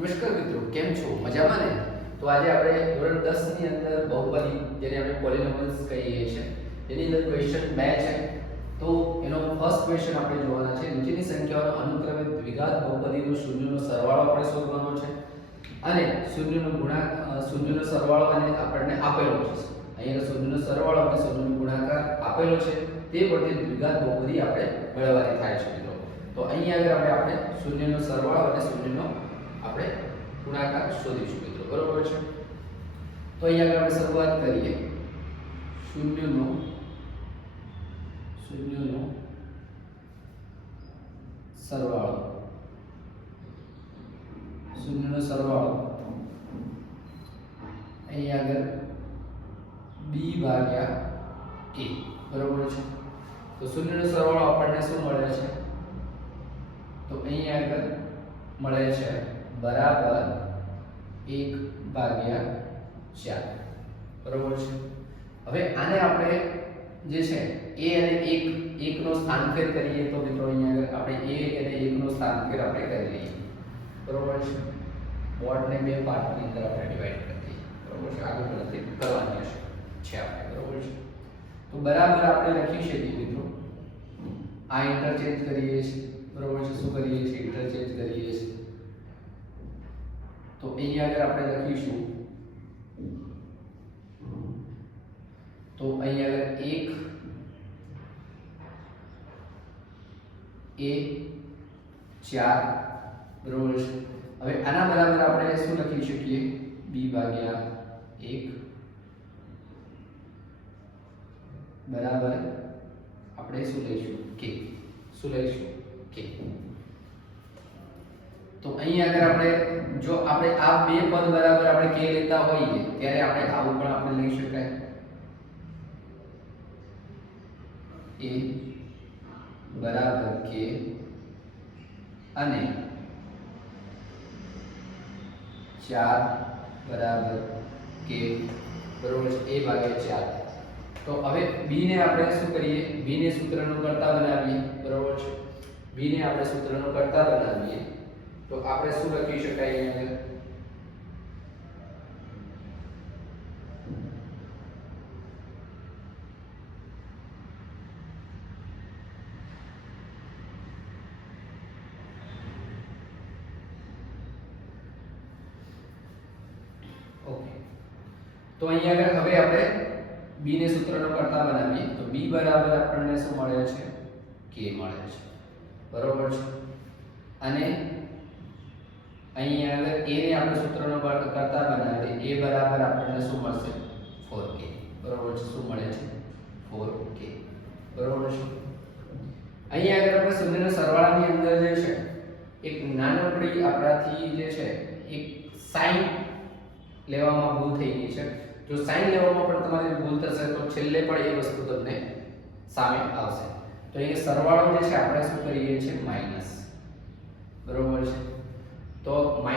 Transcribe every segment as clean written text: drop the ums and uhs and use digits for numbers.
નમસ્કાર મિત્રો, કેમ છો? મજામાં ને? તો આજે આપણે ધોરણ 10 ની અંદર બહુપદી જેને આપણે પોલિનોમિયલ્સ કહીએ છીએ એની અંદર ક્વેશ્ચન 2 છે. તો એનો ફર્સ્ટ ક્વેશ્ચન આપણે જોવાના છે. નીચેની સંખ્યાઓનો અનુક્રમે દ્વિઘાત બહુપદીનો શૂન્યનો સરવાળો આપણે શોધવાનો છે અને શૂન્યનો સરવાળો અને આપણને આપેલો છે. અહીંયા શૂન્યનો સરવાળો અને શૂન્યનો ગુણાકાર આપેલો છે. તે પરથી દ્વિઘાત બહુપદી આપણે મેળવવાની થાય છે મિત્રો. તો અહીંયા આગળ આપણે શૂન્યનો સરવાળો અને શૂન્યનો આપણે ગુણાકાર શોધીશું મિત્રો, બરોબર છે? તો અહીંયા આપણે શરૂઆત કરીએ. શૂન્યનો સરવાળો અહીંયા આગળ b ભાગ્યા a, બરોબર છે? તો શૂન્યનો સરવાળો આપણને શું મળે છે? તો અહીંયા આગળ મળે છે બરાબર 1/4, બરોબર છે? હવે આને આપણે જે છે a અને 1 નો સ્થાનફેર કરીએ તો મિત્રો અહીંયા આગળ આપણે a અને 1 નો સ્થાનફેર આપણે કરી લઈએ, બરોબર છે? બોર્ડને બે પાર્ટની અંદર આપણે ડિવાઈડ કરી દઈએ, બરોબર છે? આગળ ગણતરી કરવાની છે આપણે, બરોબર છે? તો બરાબર આપણે લખી શકીએ મિત્રો, આ ઇન્ટરચેન્જ કરીએ છીએ, બરોબર છે? શું કરીએ છીએ? ઇન્ટરચેન્જ કરીએ છીએ. તો અહીંયા આગળ આપણે લખીશું, તો અહીંયા આગળ 1a4, બરોબર છે? હવે આના બરાબર આપણે શું લખી શકીએ? b/1 બરાબર આપણે શું લઈશું? k. શું લઈશું? k. તો અહીંયા આગળ આપણે જો આપણે આ બે પદ બરાબર આપણે k લેતા હોઈએ ત્યારે આપણે આવું પણ આપણે લઈ શકાય, a બરાબર k અને 4 બરાબર k, બરોબર છે? a/4. તો હવે b ને આપણે શું કરીએ? b ને સૂત્રનો કર્તા બનાવીએ, બરોબર છે? b ને આપણે સૂત્રનો કર્તા બનાવીએ તો આપણે શું લખી શકાય અહીંયા આગળ? ઓકે, તો અહીંયા આગળ હવે આપણે b ને સૂત્રનો કર્તા બનાવીએ તો b બરાબર આપણને શું મળે છે? k મળે છે, બરોબર છે? અને અહીંયા આગળ a ને આપણે સૂત્રનો કર્તા બનાવીએ, a બરાબર આપણને શું મળશે? 4k, બરોબર છે? શું મળે છે? 4k, બરોબર છે? અહીંયા આગળ આપણે શૂન્યના સરવાળાની અંદર જે છે એક નાનકડી આપણાથી જે છે એક સાઈન લેવામાં ભૂલ થઈ ગઈ છે. જો સાઈન લેવામાં પણ તમારી ભૂલ થશે તો છેલ્લે પણ એ વસ્તુ તમને સામે આવશે. તો અહીંયા સરવાળો જે છે આપણે શું કરીએ છીએ? માઈનસ, બરોબર છે? તો -b/a,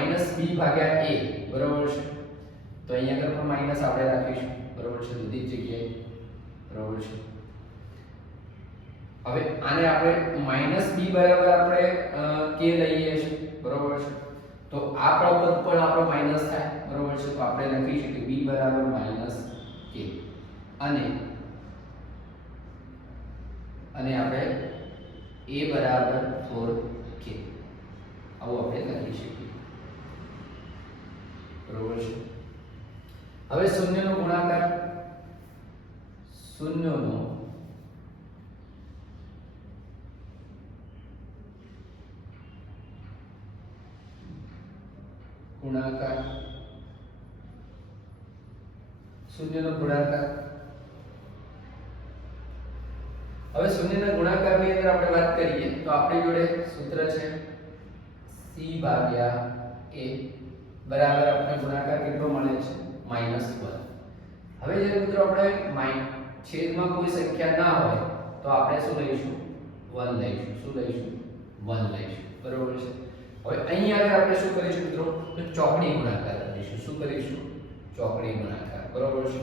બરોબર છે? તો અહીંયા આગળ પણ માઈનસ આપણે રાખીશું, બરોબર છે? બધી જગ્યાએ, બરોબર છે? હવે આને આપણે -b બરાબર આપણે k લઈએ છીએ, બરોબર છે? તો આ પદ પણ આપણો માઈનસ થાય, બરોબર છે? તો આપણે લખી શકીએ b બરાબર -k અને આપણે a બરાબર 4k આવું આપણે લખી શકીએ, બરોબર છે? હવે શૂન્યનો ગુણાકાર, શૂન્યનો ગુણાકાર, શૂન્યનો ગુણાકાર. હવે શૂન્યના ગુણાકારની અંદર આપણે વાત કરીએ તો આપણી જોડે સૂત્ર છે c/a બરાબર આપણે ગુણાકાર કેટલો મળે છે? -1. હવે જે મિત્રો આપણે છેદમાં કોઈ સંખ્યા ના હોય તો આપણે શું લઈશું? 1 લઈશું. શું લઈશું? 1 લઈશું, બરોબર છે? હવે અહીંયા આગળ આપણે શું કરીશું મિત્રો? તો ચોકડી ગુણાકાર કરીશું. શું કરીશું? ચોકડી ગુણાકાર, બરોબર છે?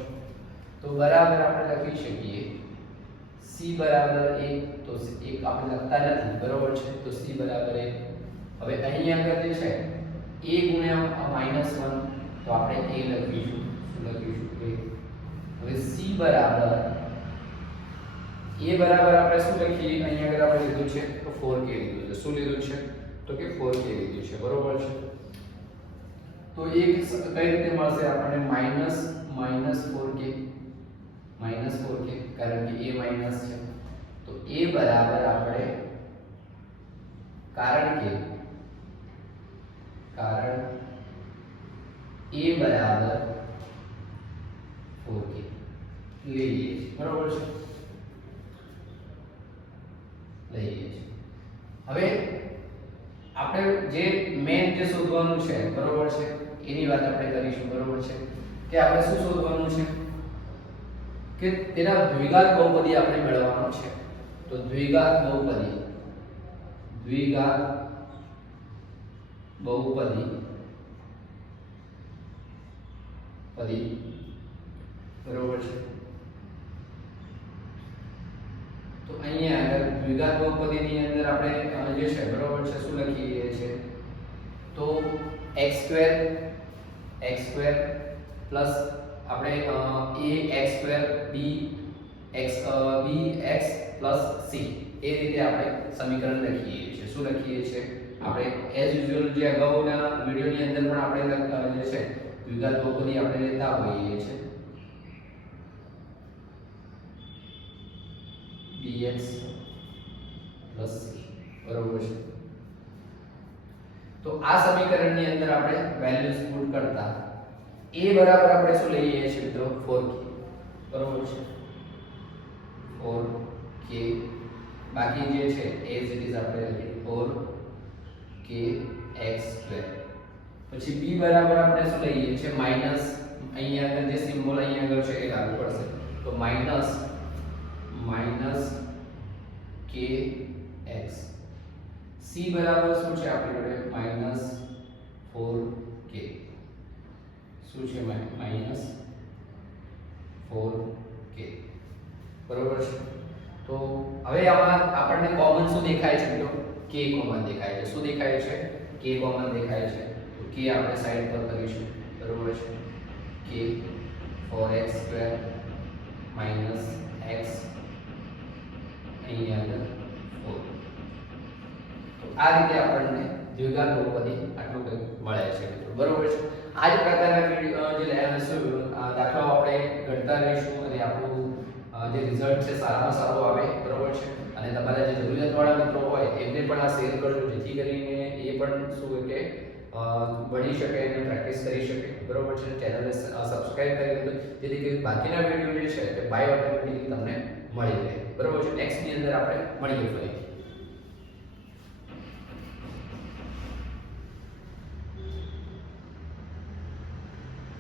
તો બરાબર આપણે લખી શકીએ c બરાબર 1, તો 1 આપણે લખતા નથી, બરોબર છે? તો c બરાબર 1. હવે અહીંયા આગળ જે છે a ગુણ્યા -1 તો આપણે a લખીશું. શું લખીશું? a. હવે c બરાબર a બરાબર આપણે શું લખીએ? અહીંયા આગળ આપણે લીધું છે તો 4k લીધું છે. શું લીધું છે? તો કે 4k લીધું છે. બરોબર છે. તો એ કઈ રીતે મળશે આપણને? -4k કારણ કે a માઈનસ છે. તો a બરાબર આપણે કારણ a બરાબર 4k લઈએ છીએ. બરોબર છે. લઈએ છીએ. હવે આપણે જે મેન જે શોધવાનું છે, બરોબર છે, એની વાત આપણે કરીશું. બરોબર છે કે આપણે શું શોધવાનું છે કે તેના દ્વિઘાત બહુપદી આપણે મેળવવાનો છે. તો દ્વિઘાત બહુપદી બરોબર છે. તો અહીંયા આગળ દ્વિઘાત બહુપદીની અંદર આપણે જે છે, બરોબર છે, શું લખીએ છીએ? તો x2 પ્લસ આપણે ax2 bx પ્લસ c એ રીતે આપણે સમીકરણ લખીએ છીએ. શું લખીએ છીએ? આપણે એઝ યુઝ્યુઅલ જે અગાઉના વિડિયોની અંદર પણ આપણે જે છે દ્વિઘાત બહુપદી આપણે લેતા હોઈએ છીએ. bx plus c. બરોબર છે. તો આ સમીકરણની અંદર આપણે વેલ્યુઝ પુટ કરતા a બરાબર આપણે શું લઈએ છીએ મિત્રો? 4k. બરોબર છે. 4k બાકી જે છે as it is આપણે લઈએ 4k x2. પછી b બરાબર આપણે શું લઈએ છીએ? માઈનસ. અહીંયા આગળ જે સિમ્બોલ અહીંયા આગળ છે એ લાગુ પડશે. તો માઈનસ kx. c બરાબર શું છે આપણી જોડે? -4k. શું છે? -4k. બરોબર છે. તો હવે આમાં આપણને કોમન શું દેખાય છે મિત્રો? k કોમન દેખાય છે. શું દેખાય છે? k કોમન દેખાય છે. તો k આપણે સાઈડ પર કરીશું. બરોબર છે. k 4x2 x અહીંયા આગળ 4. તો આ રીતે આપણને દ્વિઘાત બહુપદી આટલું કંઈક મળે છે મિત્રો. બરોબર છે. આ જ પ્રકારના દાખલાઓ આપણે ગણતા રહીશું અને આપણું જે રિઝલ્ટ છે સારામાં સારું આવે. બરોબર છે. અને તમારા જે જરૂરિયાતવાળા મિત્રો હોય એમને પણ આ શેર કરજો, જેથી કરીને એ પણ શું કે ભણી શકે અને પ્રેક્ટિસ કરી શકે. બરોબર છે. ચેનલને સબસ્ક્રાઇબ કરી દેજો, જેથી કરીને બાકીના વિડીયો જે છે તે બાય ઓટોમેટિકલી તમને મળી રહે. બરોબર છે. નેક્સ્ટની અંદર આપણે મળીએ ફરી.